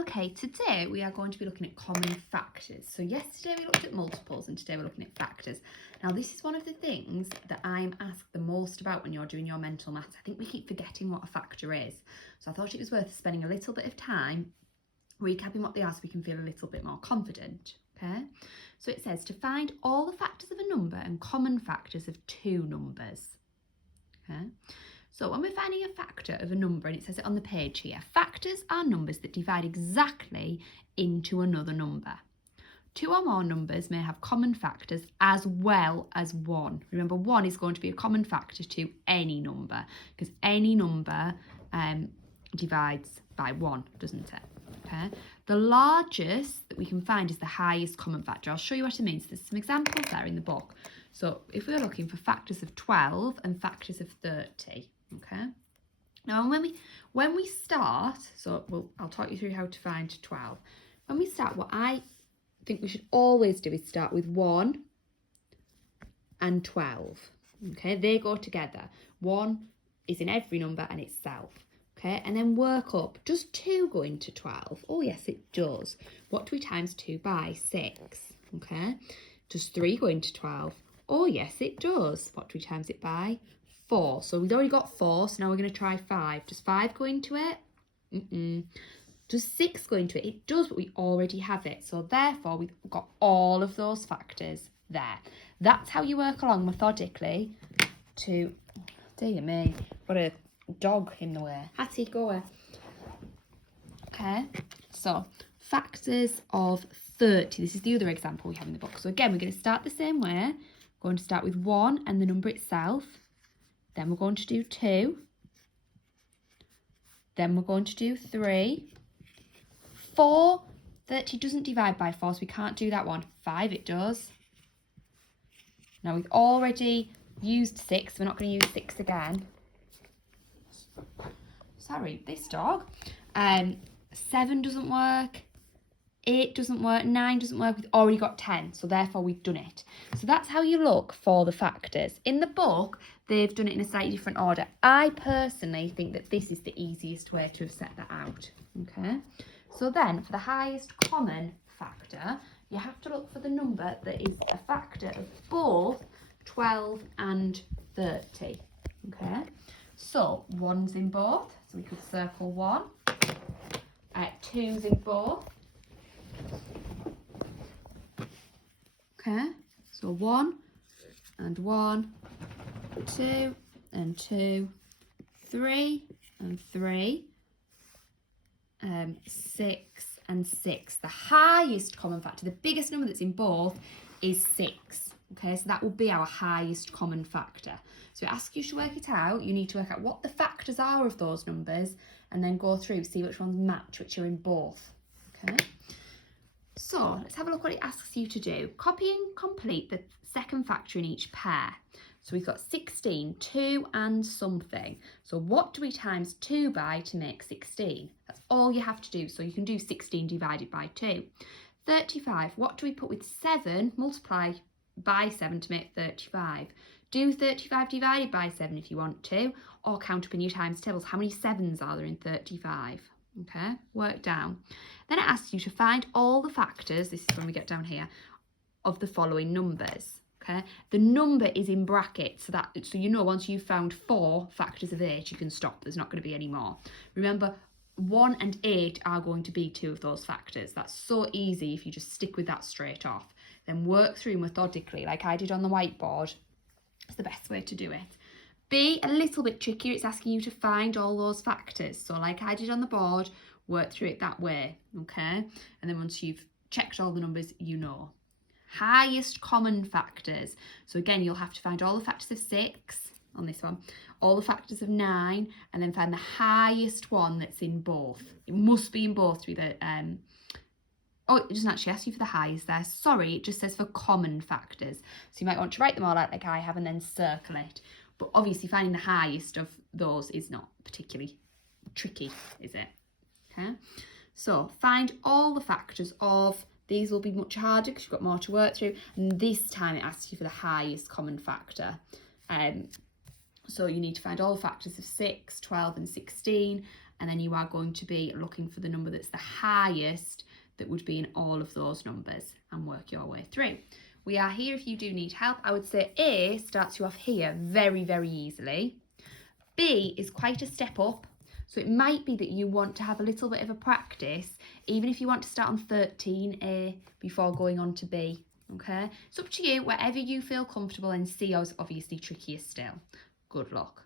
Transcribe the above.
Okay, today we are going to be looking at common factors. So yesterday we looked at multiples and today we're looking at factors. Now this is one of the things that I'm asked the most about when you're doing your mental maths. I think we keep forgetting what a factor is. So I thought it was worth spending a little bit of time recapping what they are so we can feel a little bit more confident. Okay, so it says to find all the factors of a number and common factors of two numbers. Okay. So when we're finding a factor of a number, and it says it on the page here, factors are numbers that divide exactly into another number. Two or more numbers may have common factors as well as one. Remember, one is going to be a common factor to any number because any number divides by one, doesn't it? Okay. The largest that we can find is the highest common factor. I'll show you what it means. There's some examples there in the book. So if we're looking for factors of 12 and factors of 30, okay. Now when we start, I'll talk you through how to find 12. When we start, what I think we should always do is start with 1 and 12. Okay, they go together. 1 is in every number and itself. Okay, and then work up. Does 2 go into 12? Oh yes, it does. What do we times 2 by? 6. Okay. Does 3 go into 12? Oh yes, it does. What do we times it by? 4. So we've already got 4, so now we're going to try 5. Does 5 go into it? Does 6 go into it? It does, but we already have it. So therefore, we've got all of those factors there. That's how you work along methodically to... Dear me, got a dog in the way. Hattie, go away. Okay, so factors of 30. This is the other example we have in the book. So again, we're going to start the same way. We're going to start with 1 and the number itself. Then we're going to do 2. Then we're going to do 3. 4. 30 doesn't divide by 4, so we can't do that one. 5, it does. Now we've already used 6. We're not going to use 6 again. Sorry, this dog. 7 doesn't work. 8 doesn't work, 9 doesn't work, we've already got 10, so therefore we've done it. So that's how you look for the factors. In the book, they've done it in a slightly different order. I personally think that this is the easiest way to have set that out, okay? So then, for the highest common factor, you have to look for the number that is a factor of both 12 and 30, okay? So, 1's in both, so we could circle 1. 2's in both. Okay, so 1 and 1, 2 and 2, 3 and 3, 6 and 6. The highest common factor, the biggest number that's in both, is 6. Okay, so that will be our highest common factor. So it asks you to work it out. You need to work out what the factors are of those numbers and then go through, see which ones match, which are in both. Okay. So let's have a look what it asks you to do. Copy and complete the second factor in each pair. So we've got 16, 2 and something. So what do we times 2 by to make 16? That's all you have to do. So you can do 16 divided by 2. 35, what do we put with 7? Multiply by 7 to make 35. Do 35 divided by 7 if you want to, or count up in your times tables. How many 7s are there in 35? Okay, work down. Then it asks you to find all the factors, this is when we get down here, of the following numbers. Okay, the number is in brackets, so you know once you've found 4 factors of 8, you can stop. There's not going to be any more. Remember, 1 and 8 are going to be 2 of those factors. That's so easy if you just stick with that straight off. Then work through methodically, like I did on the whiteboard. It's the best way to do it. Be a little bit trickier. It's asking you to find all those factors. So like I did on the board, work through it that way, okay? And then once you've checked all the numbers, you know. Highest common factors. So again, you'll have to find all the factors of 6 on this one, all the factors of 9, and then find the highest one that's in both. It must be in both to be the... Oh, it doesn't actually ask you for the highest there. Sorry, it just says for common factors. So you might want to write them all out like I have and then circle it. But obviously finding the highest of those is not particularly tricky, is it? Okay. So find all the factors of, these will be much harder because you've got more to work through. And this time it asks you for the highest common factor. So you need to find all the factors of 6, 12 and 16 and then you are going to be looking for the number that's the highest that would be in all of those numbers and work your way through. We are here if you do need help. I would say A starts you off here very, very easily. B is quite a step up. So it might be that you want to have a little bit of a practice, even if you want to start on 13A before going on to B, okay? It's up to you, wherever you feel comfortable, and C is obviously trickier still. Good luck.